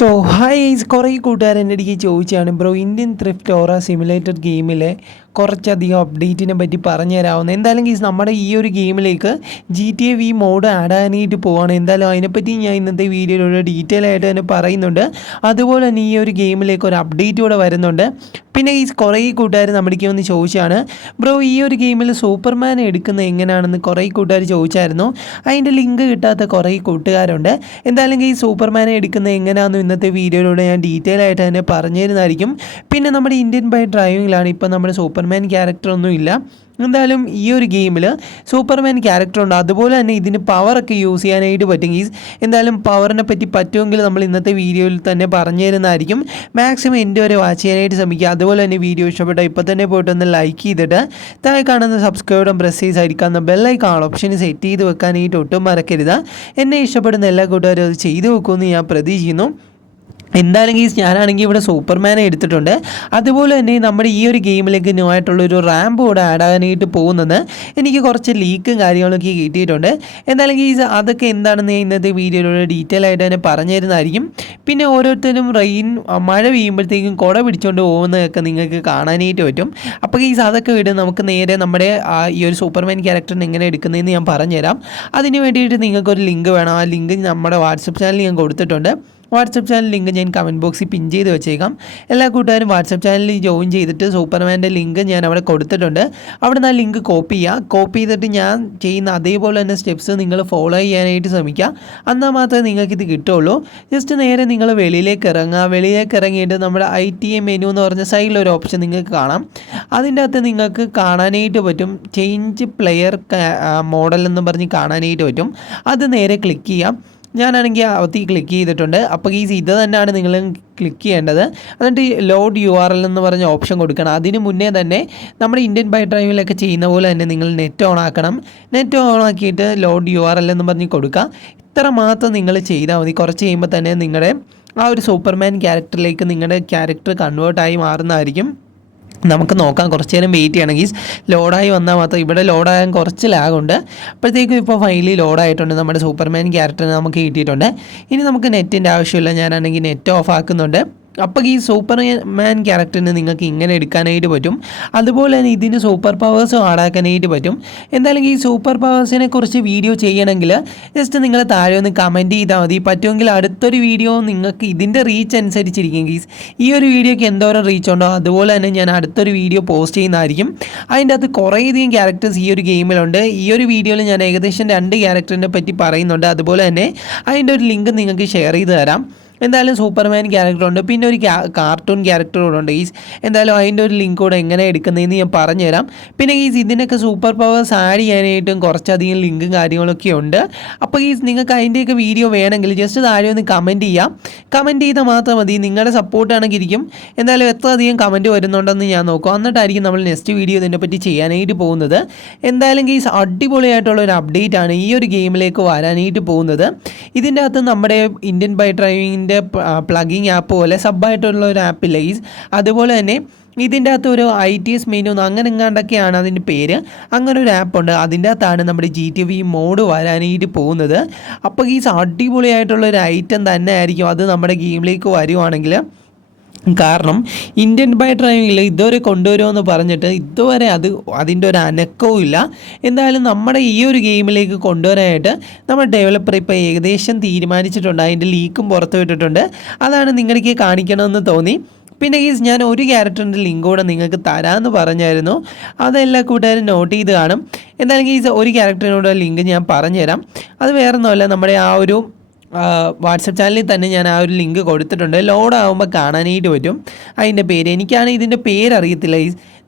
So hi കുറേ കൂട്ടുകാർ എൻ്റെ അടുക്ക് ചോദിച്ചാണ് ബ്രോ ഇന്ത്യൻ ത്രിഫ്റ്റ് ഓറ സിമുലേറ്റർ ഗെയിമിലെ കുറച്ചധികം അപ്ഡേറ്റിനെ പറ്റി പറഞ്ഞു തരാവുന്നത്. എന്തായാലും ഗീസ് നമ്മുടെ ഈ ഒരു ഗെയിമിലേക്ക് GTA V മോഡ് ആഡ് ആകാനായിട്ട് പോവാണ്. എന്തായാലും അതിനെപ്പറ്റി ഞാൻ ഇന്നത്തെ വീഡിയോയിലൂടെ ഡീറ്റെയിൽ ആയിട്ട് തന്നെ പറയുന്നുണ്ട്. അതുപോലെ തന്നെ ഈ ഒരു ഗെയിമിലേക്ക് ഒരു അപ്ഡേറ്റ് കൂടെ വരുന്നുണ്ട്. പിന്നെ ഈ കുറേ കൂട്ടുകാർ നമ്മുടേക്ക് വന്ന് ചോദിച്ചാണ് ബ്രോ ഈ ഒരു ഗെയിമിൽ സൂപ്പർമാനെ എടുക്കുന്നത് എങ്ങനെയാണെന്ന് കുറേ കൂട്ടുകാർ ചോദിച്ചായിരുന്നു. അതിൻ്റെ ലിങ്ക് കിട്ടാത്ത കുറേ കൂട്ടുകാരുണ്ട്. എന്തായാലും ഈ സൂപ്പർമാനെ എടുക്കുന്നത് എങ്ങനെയാണെന്ന് ഇന്നത്തെ വീഡിയോയിലൂടെ ഞാൻ ഡീറ്റെയിൽ ആയിട്ട് തന്നെ പറഞ്ഞു തരുന്നതായിരിക്കും. പിന്നെ നമ്മുടെ ഇന്ത്യൻ ബൈ ഡ്രൈവിങ്ങിലാണ് ഇപ്പോൾ നമ്മുടെ സൂപ്പർമാൻ ക്യാരക്ടറൊന്നും ഇല്ല. എന്തായാലും ഈ ഒരു ഗെയിമിൽ സൂപ്പർമാൻ ക്യാരക്ടറുണ്ട്. അതുപോലെ തന്നെ ഇതിന് പവറൊക്കെ യൂസ് ചെയ്യാനായിട്ട് പറ്റും. എന്തായാലും പവറിനെ പറ്റി പറ്റുമെങ്കിൽ നമ്മൾ ഇന്നത്തെ വീഡിയോയിൽ തന്നെ പറഞ്ഞു തരുന്നതായിരിക്കും. മാക്സിമം എൻ്റെ വരെ വാച്ച് ചെയ്യാനായിട്ട് ശ്രമിക്കുക. അതുപോലെ തന്നെ വീഡിയോ ഇഷ്ടപ്പെട്ടാൽ ഇപ്പോൾ തന്നെ പോയിട്ടൊന്ന് ലൈക്ക് ചെയ്തിട്ട് താഴെ കാണുന്ന സബ്സ്ക്രൈബും പ്രസ് ചെയ്തായിരിക്കാവുന്ന ബെല്ലൈക്കൺ ഓപ്ഷൻ സെറ്റ് ചെയ്ത് വെക്കാനായിട്ട് ഒട്ടും മറക്കരുത്. എന്നെ ഇഷ്ടപ്പെടുന്ന എല്ലാ കൂട്ടുകാരും അത് ചെയ്തു വെക്കുമെന്ന് ഞാൻ പ്രതീക്ഷിക്കുന്നു. എന്തായാലും ഞാനാണെങ്കിൽ ഇവിടെ സൂപ്പർമാനെ എടുത്തിട്ടുണ്ട്. അതുപോലെ തന്നെ നമ്മുടെ ഈ ഒരു ഗെയിമിലേക്ക് ന്യൂ ആയിട്ടുള്ളൊരു റാമ്പ് കൂടെ ആഡ് ആകാനായിട്ട് പോകുന്നത് എനിക്ക് കുറച്ച് ലീക്കും കാര്യങ്ങളൊക്കെ കിട്ടിയിട്ടുണ്ട്. എന്തായാലും അതൊക്കെ എന്താണെന്ന് ഞാൻ ഇന്നത്തെ വീഡിയോയിലൂടെ ഡീറ്റെയിൽ ആയിട്ട് തന്നെ പറഞ്ഞു തരുന്നതായിരിക്കും. പിന്നെ ഓരോരുത്തരും മഴ പെയ്യുമ്പോഴത്തേക്കും കുട പിടിച്ചുകൊണ്ട് പോകുന്നതൊക്കെ നിങ്ങൾക്ക് കാണാനായിട്ട് പറ്റും. അപ്പോൾ അതൊക്കെ വിട് നമുക്ക് നേരെ നമ്മുടെ ഈ ഒരു സൂപ്പർമാൻ ക്യാരക്ടറിന് എങ്ങനെ എടുക്കുന്നതെന്ന് ഞാൻ പറഞ്ഞുതരാം. അതിന് വേണ്ടിയിട്ട് നിങ്ങൾക്കൊരു ലിങ്ക് വേണം. ആ ലിങ്ക് നമ്മുടെ വാട്സപ്പ് ചാനലിൽ ഞാൻ കൊടുത്തിട്ടുണ്ട്. വാട്സപ്പ് ചാനൽ ലിങ്ക് ഞാൻ കമൻറ്റ് ബോക്സിൽ പിൻ ചെയ്ത് വെച്ചേക്കാം. എല്ലാ കൂട്ടുകാരും വാട്സപ്പ് ചാനലിൽ ജോയിൻ ചെയ്തിട്ട് സൂപ്പർമാൻ്റെ ലിങ്ക് ഞാൻ അവിടെ കൊടുത്തിട്ടുണ്ട്. അവിടെ നിന്ന് ആ ലിങ്ക് കോപ്പി ചെയ്തിട്ട് ഞാൻ ചെയ്യുന്ന അതേപോലെ തന്നെ സ്റ്റെപ്സ് നിങ്ങൾ ഫോളോ ചെയ്യാനായിട്ട് ശ്രമിക്കുക. എന്നാൽ മാത്രമേ നിങ്ങൾക്കിത് കിട്ടുള്ളൂ. ജസ്റ്റ് നേരെ നിങ്ങൾ വെളിയിലേക്ക് ഇറങ്ങിയിട്ട് നമ്മുടെ ITA മെനു എന്ന് പറഞ്ഞ സൈഡിലൊരു ഓപ്ഷൻ നിങ്ങൾക്ക് കാണാം. അതിൻ്റെ അകത്ത് നിങ്ങൾക്ക് കാണാനായിട്ട് പറ്റും ചേഞ്ച് പ്ലെയർ മോഡൽ എന്ന് പറഞ്ഞ് കാണാനായിട്ട് പറ്റും. അത് നേരെ ക്ലിക്ക് ചെയ്യാം. ഞാനാണെങ്കിൽ അവത്തി ക്ലിക്ക് ചെയ്തിട്ടുണ്ട്. അപ്പോൾ ഇത് തന്നെയാണ് നിങ്ങൾ ക്ലിക്ക് ചെയ്യേണ്ടത്. എന്നിട്ട് ലോഡ് URL എന്ന് പറഞ്ഞ ഓപ്ഷൻ കൊടുക്കണം. അതിന് മുന്നേ തന്നെ നമ്മുടെ ഇന്ത്യൻ ബൈ ഡ്രൈവിലൊക്കെ ചെയ്യുന്ന പോലെ തന്നെ നിങ്ങൾ നെറ്റ് ഓൺ ആക്കണം. നെറ്റ് ഓൺ ആക്കിയിട്ട് ലോഡ് URL എന്ന് പറഞ്ഞ് കൊടുക്കുക. ഇത്ര മാത്രം നിങ്ങൾ ചെയ്താൽ മതി. കുറച്ച് കഴിയുമ്പോൾ തന്നെ നിങ്ങളുടെ ആ ഒരു സൂപ്പർമാൻ ക്യാരക്ടറിലേക്ക് നിങ്ങളുടെ ക്യാരക്ടർ കൺവേർട്ടായി മാറുന്നതായിരിക്കും. നമുക്ക് നോക്കാം. കുറച്ച് നേരം വെയിറ്റ് ചെയ്യണമെങ്കിൽ ലോഡായി വന്നാൽ മാത്രം. ഇവിടെ ലോഡാകാൻ കുറച്ച് ലാഗുണ്ട്. അപ്പോഴത്തേക്കും ഇപ്പോൾ ഫൈനലി ലോഡായിട്ടുണ്ട്. നമ്മുടെ സൂപ്പർമാൻ ക്യാരക്ടറിന് നമുക്ക് കിട്ടിയിട്ടുണ്ട്. ഇനി നമുക്ക് നെറ്റിൻ്റെ ആവശ്യമില്ല. ഞാനാണെങ്കിൽ നെറ്റ് ഓഫ് ആക്കുന്നുണ്ട്. അപ്പോൾ സൂപ്പർമാൻ ക്യാരക്ടറിന് നിങ്ങൾക്ക് ഇങ്ങനെ എടുക്കാനായിട്ട് പറ്റും. അതുപോലെ തന്നെ ഇതിന് സൂപ്പർ പവേഴ്സും ആഡാക്കാനായിട്ട് പറ്റും. എന്തായാലും സൂപ്പർ പവേഴ്സിനെ കുറിച്ച് വീഡിയോ ചെയ്യണമെങ്കിൽ ജസ്റ്റ് നിങ്ങൾ താഴെ ഒന്ന് കമൻറ്റ് ചെയ്താൽ മതി. പറ്റുമെങ്കിൽ അടുത്തൊരു വീഡിയോ നിങ്ങൾക്ക് ഇതിൻ്റെ റീച്ച് അനുസരിച്ചിരിക്കും. ഈ ഒരു വീഡിയോയ്ക്ക് എന്തോരം റീച്ച് ഉണ്ടോ അതുപോലെ തന്നെ ഞാൻ അടുത്തൊരു വീഡിയോ പോസ്റ്റ് ചെയ്യുന്നതായിരിക്കും. അതിൻ്റെ അകത്ത് കുറേയധികം ക്യാരക്ടേഴ്സ് ഈ ഒരു ഗെയിമിലുണ്ട്. ഈ ഒരു വീഡിയോയിൽ ഞാൻ ഏകദേശം 2 ക്യാരക്ടറിനെ പറ്റി പറയുന്നുണ്ട്. അതുപോലെ തന്നെ അതിൻ്റെ ഒരു ലിങ്ക് നിങ്ങൾക്ക് ഷെയർ ചെയ്ത് തരാം. എന്തായാലും സൂപ്പർമാൻ ക്യാരക്ടറുണ്ട്. പിന്നെ ഒരു കാർട്ടൂൺ ക്യാരക്ടറുണ്ട്. എന്തായാലും അതിൻ്റെ ഒരു ലിങ്ക് കൂടെ എങ്ങനെ എടുക്കുന്നതെന്ന് ഞാൻ പറഞ്ഞുതരാം. പിന്നെ ഇതിനൊക്കെ സൂപ്പർ പവേഴ്സ് ആഡ് ചെയ്യാനായിട്ടും കുറച്ചധികം ലിങ്കും കാര്യങ്ങളൊക്കെ ഉണ്ട്. അപ്പോൾ നിങ്ങൾക്ക് അതിൻ്റെയൊക്കെ വീഡിയോ വേണമെങ്കിൽ ജസ്റ്റ് താഴെ ഒന്ന് കമൻറ്റ് ചെയ്യാം. കമൻറ്റ് ചെയ്താൽ മാത്രം മതി. നിങ്ങളുടെ സപ്പോർട്ടാണെങ്കിൽ ഇരിക്കും. എന്തായാലും എത്ര അധികം കമൻറ്റ് വരുന്നുണ്ടെന്ന് ഞാൻ നോക്കും. എന്നിട്ടായിരിക്കും നമ്മൾ നെക്സ്റ്റ് വീഡിയോ ഇതിനെപ്പറ്റി ചെയ്യാനായിട്ട് പോകുന്നത്. എന്തായാലും അടിപൊളിയായിട്ടുള്ള ഒരു അപ്ഡേറ്റ് ആണ് ഈ ഒരു ഗെയിമിലേക്ക് വരാനായിട്ട് പോകുന്നത്. ഇതിൻ്റെ അകത്ത് നമ്മുടെ ഇന്ത്യൻ ബൈ ഡ്രൈവിങ്ങിൻ്റെ പ്ലഗിങ് ആപ്പ് പോലെ സബ്ബായിട്ടുള്ള ഒരു ആപ്പില്ല. അതുപോലെ തന്നെ ഇതിൻ്റെ അകത്ത് ഒരു ITS മെനു അങ്ങനെ എങ്ങാണ്ടൊക്കെയാണ് അതിൻ്റെ പേര്. അങ്ങനെ ഒരു ആപ്പുണ്ട്. അതിൻ്റെ അകത്താണ് നമ്മുടെ GTA V മോഡ് വരാനായിട്ട് പോകുന്നത്. അപ്പോൾ അടിപൊളിയായിട്ടുള്ളൊരു ഐറ്റം തന്നെ ആയിരിക്കും അത് നമ്മുടെ ഗെയിമിലേക്ക് വരുവാണെങ്കിൽ. കാരണം ഇന്ത്യൻ ബൈ ഡ്രൈവിങ്ങിൽ ഇതുവരെ കൊണ്ടുവരുമെന്ന് പറഞ്ഞിട്ട് ഇതുവരെ അതിൻ്റെ ഒരു അനക്കവും ഇല്ല. എന്തായാലും നമ്മുടെ ഈ ഒരു ഗെയിമിലേക്ക് കൊണ്ടുവരാനായിട്ട് നമ്മുടെ ഡെവലപ്പർ ഇപ്പോൾ ഏകദേശം തീരുമാനിച്ചിട്ടുണ്ട്. അതിൻ്റെ ലീക്കും പുറത്തു വിട്ടിട്ടുണ്ട്. അതാണ് നിങ്ങൾക്ക് കാണിക്കണമെന്ന് തോന്നി. പിന്നെ ഞാൻ ഒരു ക്യാരക്ടറിൻ്റെ ലിങ്ക് കൂടെ നിങ്ങൾക്ക് തരാമെന്ന് പറഞ്ഞായിരുന്നു. അതെല്ലാ കൂട്ടുകാരും നോട്ട് ചെയ്ത് കാണും. എന്തായാലും ഒരു ക്യാരക്ടറിനോട് ലിങ്ക് ഞാൻ പറഞ്ഞുതരാം. അത് വേറൊന്നുമല്ല, നമ്മുടെ ആ ഒരു വാട്സപ്പ് ചാനലിൽ തന്നെ ഞാൻ ആ ഒരു ലിങ്ക് കൊടുത്തിട്ടുണ്ട്. ലോഡാകുമ്പോൾ കാണാനായിട്ട് പറ്റും അതിൻ്റെ പേര്. എനിക്കാണ് ഇതിൻ്റെ പേരറിയത്തില്ല.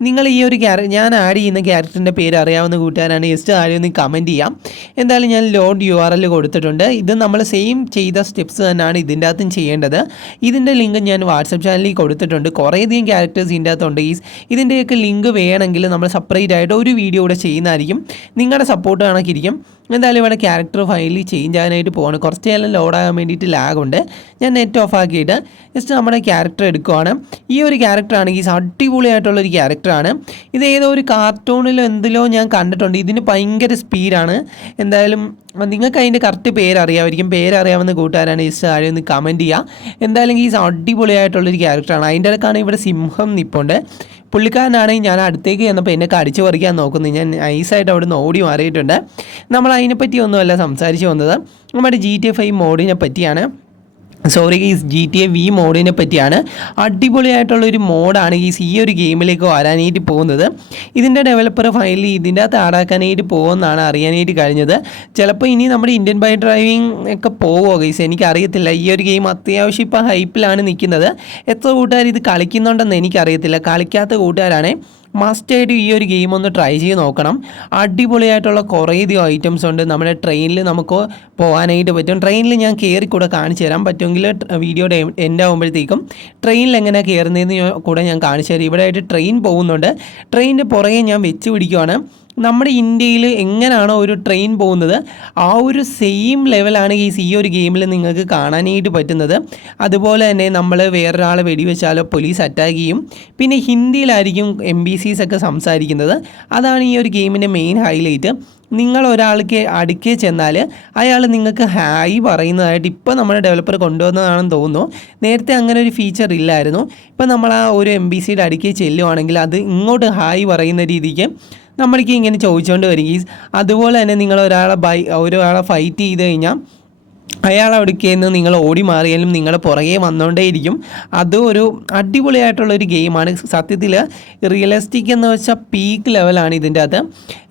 നിങ്ങൾ ഈ ഒരു ഞാൻ ആഡ് ചെയ്യുന്ന ക്യാരക്ടറിൻ്റെ പേര് അറിയാവുന്ന കൂട്ടുകാരാണ് ജസ്റ്റ് ആദ്യം ഒന്ന് കമൻറ്റ് ചെയ്യാം. എന്തായാലും ഞാൻ ലോഡ് URL കൊടുത്തിട്ടുണ്ട്. ഇത് നമ്മൾ സെയിം ചെയ്ത സ്റ്റെപ്സ് തന്നെയാണ് ഇതിൻ്റെ അകത്തും ചെയ്യേണ്ടത്. ഇതിൻ്റെ ലിങ്ക് ഞാൻ വാട്സപ്പ് ചാനലിൽ കൊടുത്തിട്ടുണ്ട്. കുറേയധികം ക്യാരക്ടേഴ്സ് ഇതിൻ്റെ അകത്തുണ്ട്. ഇതിൻ്റെയൊക്കെ ലിങ്ക് വേണമെങ്കിൽ നമ്മൾ സെപ്പറേറ്റ് ആയിട്ട് ഒരു വീഡിയോ കൂടെ ചെയ്യുന്നതായിരിക്കും. നിങ്ങളുടെ സപ്പോർട്ട് കണക്കിരിക്കും. എന്തായാലും ഇവിടെ ക്യാരക്ടർ ഫയലിൽ ചേഞ്ച് ആകാനായിട്ട് പോവാണ്. കുറച്ച് നേരം ലോഡാകാൻ വേണ്ടിയിട്ട് ലാഗുണ്ട്. ഞാൻ നെറ്റ് ഓഫ് ആക്കിയിട്ട് ജസ്റ്റ് നമ്മുടെ ക്യാരക്ടർ എടുക്കുവാണ്. ഈ ഒരു ക്യാരക്ടർ ആണെങ്കിൽ അടിപൊളിയായിട്ടുള്ളൊരു ക്യാരക്ടറാണ്. ക്യാരക്ടറാണ്. ഇത് ഏതോ ഒരു കാർട്ടൂണിലോ എന്തിലോ ഞാൻ കണ്ടിട്ടുണ്ട്. ഇതിന് ഭയങ്കര സ്പീഡാണ്. എന്തായാലും നിങ്ങൾക്ക് അതിൻ്റെ കറക്റ്റ് പേരറിയാമായിരിക്കും. പേരറിയാവുന്ന കൂട്ടുകാരാണ് ജസ്റ്റ് ആരും ഒന്ന് കമൻറ്റ് ചെയ്യുക. എന്തായാലും ഈ അടിപൊളിയായിട്ടുള്ളൊരു ക്യാരക്ടറാണ്. അതിൻ്റെ ഇടയ്ക്കാണ് ഇവിടെ സിംഹം നിൽപ്പുണ്ട്. പുള്ളിക്കാരനാണെങ്കിൽ ഞാൻ അടുത്തേക്ക് ചെന്നപ്പോൾ എന്നെ കടിച്ചു പറിക്കാൻ നോക്കുന്നു. ഞാൻ നൈസായിട്ട് അവിടെ നിന്ന് ഓടി മാറിയിട്ടുണ്ട്. നമ്മൾ അതിനെപ്പറ്റി ഒന്നുമല്ല സംസാരിച്ച് വന്നത്, നമ്മുടെ GTA 5 മോഡിനെ പറ്റിയാണ്. GTA V മോഡിനെ പറ്റിയാണ്. അടിപൊളിയായിട്ടുള്ളൊരു മോഡാണ് ഈ ഒരു ഗെയിമിലേക്ക് വരാനായിട്ട് പോകുന്നത്. ഇതിൻ്റെ ഡെവലപ്പർ ഫൈനലി ഇതിൻ്റെ അകത്ത് ആടാക്കാനായിട്ട് പോകുമെന്നാണ് അറിയാനായിട്ട് കഴിഞ്ഞത്. ചിലപ്പോൾ ഇനി നമ്മുടെ ഇന്ത്യൻ ബൈക്ക് ഡ്രൈവിംഗ് ഒക്കെ പോകുമോ ഗൈസ്, എനിക്കറിയത്തില്ല. ഈ ഒരു ഗെയിം അത്യാവശ്യം ഇപ്പോൾ ഹൈപ്പിലാണ് നിൽക്കുന്നത്. എത്ര കൂട്ടുകാർ ഇത് കളിക്കുന്നുണ്ടെന്ന് എനിക്കറിയത്തില്ല. കളിക്കാത്ത കൂട്ടുകാരാണ് മസ്റ്റായിട്ട് ഈ ഒരു ഗെയിം ഒന്ന് ട്രൈ ചെയ്ത് നോക്കണം. അടിപൊളിയായിട്ടുള്ള കുറേയധികം ഐറ്റംസ് ഉണ്ട്. നമ്മുടെ ട്രെയിനിൽ നമുക്ക് പോകാനായിട്ട് പറ്റും. ട്രെയിനിൽ ഞാൻ കയറി കൂടെ കാണിച്ചു തരാം. പറ്റുമെങ്കിൽ വീഡിയോയുടെ എൻഡ് ആകുമ്പോഴത്തേക്കും ട്രെയിനിൽ എങ്ങനെ കയറുന്നതെന്ന് കൂടെ ഞാൻ കാണിച്ചു തരാം. ഇവിടെ ആയിട്ട് ട്രെയിൻ പോകുന്നുണ്ട്. ട്രെയിനിൻ്റെ പുറകെ ഞാൻ വെച്ച് പിടിക്കുവാണ്. നമ്മുടെ ഇന്ത്യയിൽ എങ്ങനെയാണോ ഒരു ട്രെയിൻ പോകുന്നത് ആ ഒരു സെയിം ലെവലാണ് ഈ ഒരു ഗെയിമിൽ നിങ്ങൾക്ക് കാണാനായിട്ട് പറ്റുന്നത്. അതുപോലെ തന്നെ നമ്മൾ വേറൊരാളെ വെടിവെച്ചാലോ പോലീസ് അറ്റാക്ക് ചെയ്യും. പിന്നെ ഹിന്ദിയിലായിരിക്കും NPCs ഒക്കെ സംസാരിക്കുന്നത്. അതാണ് ഈ ഒരു ഗെയിമിൻ്റെ മെയിൻ ഹൈലൈറ്റ്. നിങ്ങൾ ഒരാൾക്ക് അടുക്കെ ചെന്നാൽ അയാൾ നിങ്ങൾക്ക് ഹായ് പറയുന്നതായിട്ട് ഇപ്പോൾ നമ്മുടെ ഡെവലപ്പർ കൊണ്ടുവന്നതാണെന്ന് തോന്നുന്നു. നേരത്തെ അങ്ങനെ ഒരു ഫീച്ചർ ഇല്ലായിരുന്നു. ഇപ്പോൾ നമ്മൾ ആ ഒരു NPCയുടെ അടുക്കെ ചെല്ലുവാണെങ്കിൽ അത് ഇങ്ങോട്ട് ഹായ് പറയുന്ന രീതിക്ക് നമ്മൾക്ക് ഇങ്ങനെ ചോദിച്ചുകൊണ്ട് വരികയും, അതുപോലെ തന്നെ നിങ്ങൾ ഒരാളെ ഫൈറ്റ് ചെയ്ത് കഴിഞ്ഞാൽ അയാൾ അവിടേക്ക് നിന്ന് നിങ്ങൾ ഓടി മാറിയാലും നിങ്ങളുടെ പുറകെ വന്നുകൊണ്ടേയിരിക്കും. അത് ഒരു അടിപൊളിയായിട്ടുള്ളൊരു ഗെയിമാണ്. സത്യത്തിൽ റിയലിസ്റ്റിക് എന്ന് വെച്ചാൽ പീക്ക് ലെവലാണ് ഇതിൻ്റെ അകത്ത്.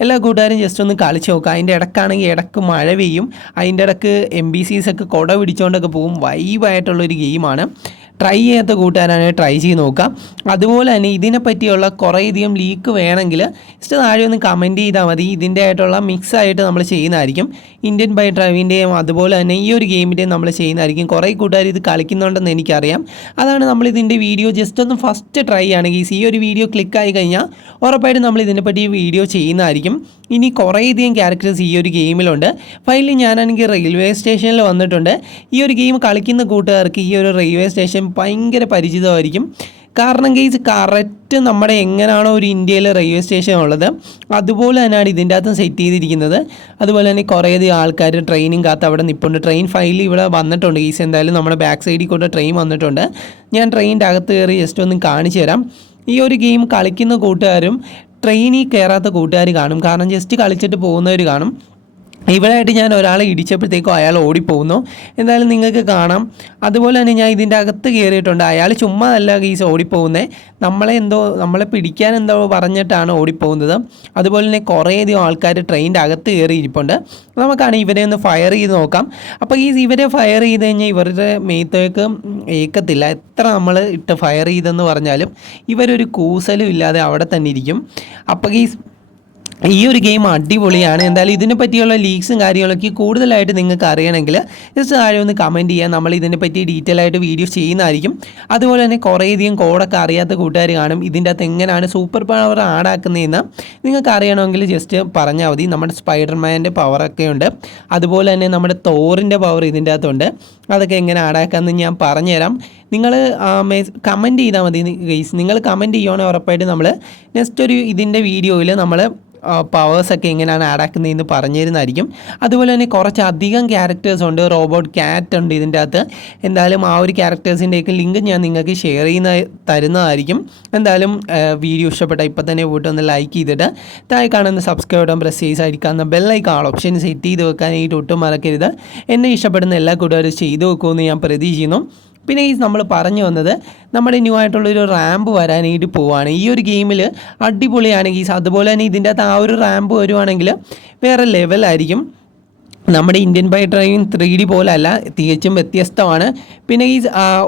എല്ലാ കൂട്ടുകാരും ജസ്റ്റ് ഒന്ന് കളിച്ച് നോക്കുക. അതിൻ്റെ ഇടയ്ക്കാണെങ്കിൽ ഇടയ്ക്ക് മഴ പെയ്യും. അതിൻ്റെ ഇടയ്ക്ക് NPCs ഒക്കെ കുട പിടിച്ചുകൊണ്ടൊക്കെ പോകും. വൈബായിട്ടുള്ളൊരു ഗെയിമാണ്. ട്രൈ ചെയ്യാത്ത കൂട്ടുകാരാണെങ്കിൽ ട്രൈ ചെയ്ത് നോക്കാം. അതുപോലെ തന്നെ ഇതിനെപ്പറ്റിയുള്ള കുറേയധികം ലീക്ക് വേണമെങ്കിൽ ജസ്റ്റ് താഴെ ഒന്ന് കമൻറ്റ് ചെയ്താൽ മതി. ഇതിൻ്റെ ആയിട്ടുള്ള മിക്സായിട്ട് നമ്മൾ ചെയ്യുന്നതായിരിക്കും. ഇന്ത്യൻ ബൈക്ക് ഡ്രൈവിൻ്റെയും അതുപോലെ തന്നെ ഈ ഒരു ഗെയിമിൻ്റെയും നമ്മൾ ചെയ്യുന്നതായിരിക്കും. കുറേ കൂട്ടുകാർ ഇത് കളിക്കുന്നുണ്ടെന്ന് എനിക്കറിയാം. അതാണ് നമ്മളിതിൻ്റെ വീഡിയോ ജസ്റ്റ് ഒന്ന് ഫസ്റ്റ് ട്രൈ ആണെങ്കിൽ ഈ ഒരു വീഡിയോ ക്ലിക്കായി കഴിഞ്ഞാൽ ഉറപ്പായിട്ടും നമ്മൾ ഇതിനെപ്പറ്റി വീഡിയോ ചെയ്യുന്നതായിരിക്കും. ഇനി കുറേയധികം ക്യാരക്ടേഴ്സ് ഈ ഒരു ഗെയിമിലുണ്ട്. ഫൈനലി ഞാനാണെങ്കിൽ റെയിൽവേ സ്റ്റേഷനിൽ വന്നിട്ടുണ്ട്. ഈ ഒരു ഗെയിം കളിക്കുന്ന കൂട്ടുകാർക്ക് ഈ ഒരു റെയിൽവേ സ്റ്റേഷൻ ഭയങ്കര പരിചിതമായിരിക്കും. കാരണം ഗെയ്സ് കറക്റ്റ് നമ്മുടെ എങ്ങനെയാണോ ഒരു ഇന്ത്യയിൽ റെയിൽവേ സ്റ്റേഷൻ ഉള്ളത് അതുപോലെ തന്നെയാണ് ഇതിൻ്റെ അകത്തും സെറ്റ് ചെയ്തിരിക്കുന്നത്. അതുപോലെ തന്നെ കുറേയധികം ആൾക്കാർ ട്രെയിനും കാത്ത് അവിടെ നിൽപ്പുണ്ട്. ട്രെയിൻ ഫൈനലി ഇവിടെ വന്നിട്ടുണ്ട് ഗെയ്സ്. എന്തായാലും നമ്മുടെ ബാക്ക് സൈഡിൽ കൊണ്ട് ട്രെയിൻ വന്നിട്ടുണ്ട്. ഞാൻ ട്രെയിനിൻ്റെ അകത്ത് കയറി ജസ്റ്റ് ഒന്ന് കാണിച്ചു തരാം. ഈ ഒരു ഗെയിം കളിക്കുന്ന കൂട്ടുകാരും ട്രെയിനിൽ കയറാത്ത കൂട്ടുകാർ കാണും. കാരണം ജസ്റ്റ് കളിച്ചിട്ട് പോകുന്നവർ കാണും. ഇവിടെ ആയിട്ട് ഞാൻ ഒരാളെ ഇടിച്ചപ്പോഴത്തേക്കും അയാൾ ഓടിപ്പോകുന്നു. എന്തായാലും നിങ്ങൾക്ക് കാണാം. അതുപോലെ തന്നെ ഞാൻ ഇതിൻ്റെ അകത്ത് കയറിയിട്ടുണ്ട്. അയാൾ ചുമ്മാ അല്ല ഗീസ് ഓടിപ്പോകുന്നത്. നമ്മളെ പിടിക്കാൻ എന്തോ പറഞ്ഞിട്ടാണ് ഓടിപ്പോകുന്നത്. അതുപോലെ തന്നെ കുറേയധികം ആൾക്കാർ ട്രെയിനിൻ്റെ അകത്ത് കയറി ഇരിപ്പുണ്ട്. നമുക്കാണ് ഇവരെ ഒന്ന് ഫയർ ചെയ്ത് നോക്കാം. അപ്പോൾ ഇവരെ ഫയർ ചെയ്ത് കഴിഞ്ഞാൽ ഇവരുടെ മേത്തേക്ക് ഏക്കത്തില്ല. എത്ര നമ്മൾ ഇട്ട് ഫയർ ചെയ്തെന്ന് പറഞ്ഞാലും ഇവരൊരു കൂസലും ഇല്ലാതെ അവിടെ തന്നെ ഇരിക്കും. അപ്പോൾ ഈ ഒരു ഗെയിം അടിപൊളിയാണ്. എന്തായാലും ഇതിനെ പറ്റിയുള്ള ലീക്സും കാര്യങ്ങളൊക്കെ കൂടുതലായിട്ട് നിങ്ങൾക്ക് അറിയണമെങ്കിൽ ജസ്റ്റ് താഴെ ഒന്ന് കമൻറ്റ് ചെയ്യാം. നമ്മൾ ഇതിനെപ്പറ്റി ഡീറ്റെയിൽ ആയിട്ട് വീഡിയോസ് ചെയ്യുന്നതായിരിക്കും. അതുപോലെ തന്നെ കുറേയധികം കോഡൊക്കെ അറിയാത്ത കൂട്ടുകാർ കാണും. ഇതിൻ്റെ അകത്ത് എങ്ങനെയാണ് സൂപ്പർ പവർ ആഡാക്കുന്നതെന്ന് നിങ്ങൾക്ക് അറിയണമെങ്കിൽ ജസ്റ്റ് പറഞ്ഞാൽ മതി. നമ്മുടെ സ്പൈഡർമാൻ്റെ പവറൊക്കെ ഉണ്ട്. അതുപോലെ തന്നെ നമ്മുടെ തോറിൻ്റെ പവർ ഇതിൻ്റെ അകത്തുണ്ട്. അതൊക്കെ എങ്ങനെ ആഡാക്കാമെന്ന് ഞാൻ പറഞ്ഞുതരാം. നിങ്ങൾ കമൻറ്റ് ചെയ്താൽ മതി ഗൈസ്. നിങ്ങൾ കമൻറ്റ് ചെയ്യുവാണെങ്കിൽ ഉറപ്പായിട്ട് നമ്മൾ നെക്സ്റ്റ് ഒരു ഇതിൻ്റെ വീഡിയോയിൽ നമ്മൾ പവേഴ്സൊക്കെ എങ്ങനെയാണ് ആഡാക്കുന്നതെന്ന് പറഞ്ഞു തരുന്നതായിരിക്കും. അതുപോലെ തന്നെ കുറച്ചധികം ക്യാരക്ടേഴ്സ് ഉണ്ട്. റോബോട്ട് ക്യാറ്റ് ഉണ്ട് ഇതിൻ്റെ അകത്ത്. എന്തായാലും ആ ഒരു ക്യാരക്ടേഴ്സിൻ്റെയൊക്കെ ലിങ്ക് ഞാൻ നിങ്ങൾക്ക് ഷെയർ തരുന്നതായിരിക്കും. എന്തായാലും വീഡിയോ ഇഷ്ടപ്പെട്ട ഇപ്പോൾ തന്നെ പോയിട്ട് ഒന്ന് ലൈക്ക് ചെയ്തിട്ട് താഴെ കാണുന്ന സബ്സ്ക്രൈബ് ബട്ടൺ പ്രസ് ചെയ്തിരിക്കുന്ന ബെല്ലൈക്കൺ ആൾ ഓപ്ഷൻ സെറ്റ് ചെയ്ത് വെക്കാനായിട്ട് ഒട്ടും മറക്കരുത്. എന്നെ ഇഷ്ടപ്പെടുന്ന എല്ലാ കൂട്ടുകാരും ചെയ്തു വെക്കുമെന്ന് ഞാൻ പ്രതീക്ഷിക്കുന്നു. പിന്നെ നമ്മൾ പറഞ്ഞു വന്നത് നമ്മുടെ ന്യൂ ആയിട്ടുള്ളൊരു റാമ്പ് വരാനായിട്ട് പോവുകയാണ് ഈ ഒരു ഗെയിമിൽ. അടിപൊളിയാണെങ്കിൽ അതുപോലെ തന്നെ ഇതിൻ്റെ അകത്ത് ആ ഒരു റാമ്പ് വരുവാണെങ്കിൽ വേറെ ലെവലായിരിക്കും. നമ്മുടെ ഇന്ത്യൻ ബൈക്ക് ഡ്രൈവിംഗ് 3D പോലല്ല, തികച്ചും വ്യത്യസ്തമാണ്. പിന്നെ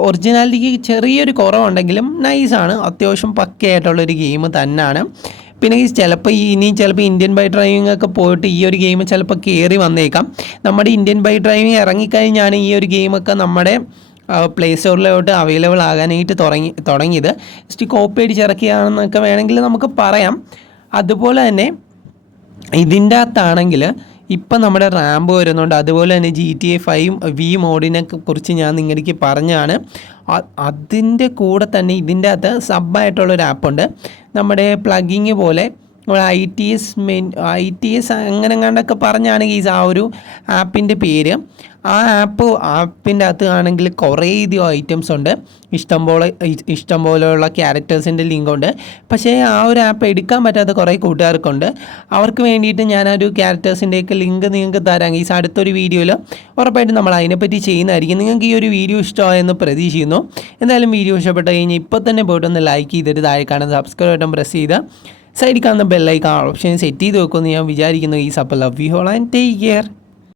ഒറിജിനാലിറ്റിക്ക് ചെറിയൊരു കുറവുണ്ടെങ്കിലും നൈസാണ്. അത്യാവശ്യം പക്കയായിട്ടുള്ളൊരു ഗെയിം തന്നെയാണ്. പിന്നെ ചിലപ്പോൾ ഇന്ത്യൻ ബൈക്ക് ഡ്രൈവിംഗ് ഒക്കെ പോയിട്ട് ഈ ഒരു ഗെയിം ചിലപ്പോൾ കയറി വന്നേക്കാം. നമ്മുടെ ഇന്ത്യൻ ബൈക്ക് ഡ്രൈവിംഗ് ഇറങ്ങിക്കഴിഞ്ഞാണ് ഈ ഒരു ഗെയിമൊക്കെ നമ്മുടെ പ്ലേ സ്റ്റോറിലോട്ട് അവൈലബിൾ ആകാനായിട്ട് തുടങ്ങിയത്. ജസ്റ്റ് കോപ്പി അടിച്ചിറക്കിയാണെന്നൊക്കെ വേണമെങ്കിൽ നമുക്ക് പറയാം. അതുപോലെ തന്നെ ഇതിൻ്റെ അകത്താണെങ്കിൽ ഇപ്പം നമ്മുടെ റാമ്പ് വരുന്നുണ്ട്. അതുപോലെ തന്നെ GTA 5 വി മോഡിനെ കുറിച്ച് ഞാൻ നിങ്ങൾക്ക് പറഞ്ഞാണ്. അതിൻ്റെ കൂടെ തന്നെ ഇതിൻ്റെ അകത്ത് സബ്ബായിട്ടുള്ളൊരു ആപ്പുണ്ട്. നമ്മുടെ പ്ലഗിങ് പോലെ ITS അങ്ങനെ കണ്ടൊക്കെ പറഞ്ഞാണ് ഗീസ് ആ ഒരു ആപ്പിൻ്റെ പേര്. ആ ആപ്പിൻ്റെ അകത്ത് ആണെങ്കിൽ കുറേയധികം ഐറ്റംസ് ഉണ്ട്. ഇഷ്ടംപോലെയുള്ള ക്യാരക്ടേഴ്സിൻ്റെ ലിങ്ക് ഉണ്ട്. പക്ഷേ ആ ഒരു ആപ്പ് എടുക്കാൻ പറ്റാത്ത കുറേ കൂട്ടുകാർക്കുണ്ട്. അവർക്ക് വേണ്ടിയിട്ട് ഞാനൊരു ക്യാരക്ടേഴ്സിൻ്റെയൊക്കെ ലിങ്ക് നിങ്ങൾക്ക് തരാം ഗീസ്. അടുത്തൊരു വീഡിയോയിൽ ഉറപ്പായിട്ടും നമ്മൾ അതിനെപ്പറ്റി ചെയ്യുന്നതായിരിക്കും. നിങ്ങൾക്ക് ഈ ഒരു വീഡിയോ ഇഷ്ടമായെന്ന് പ്രതീക്ഷിക്കുന്നു. എന്തായാലും വീഡിയോ ഇഷ്ടപ്പെട്ട് കഴിഞ്ഞാൽ ഇപ്പോൾ തന്നെ പോയിട്ടൊന്ന് ലൈക്ക് ചെയ്തിട്ട് താഴെ കാണുന്ന സബ്സ്ക്രൈബ് ബട്ടൺ പ്രസ് ചെയ്ത് സൈഡിൽ കാണുന്ന ബെല്ലൈക്കൺ ഓപ്ഷൻ സെറ്റ് ചെയ്ത് വെക്കുമെന്ന് ഞാൻ വിചാരിക്കുന്നു. ഈ സപ്പോൾ love you all and take care.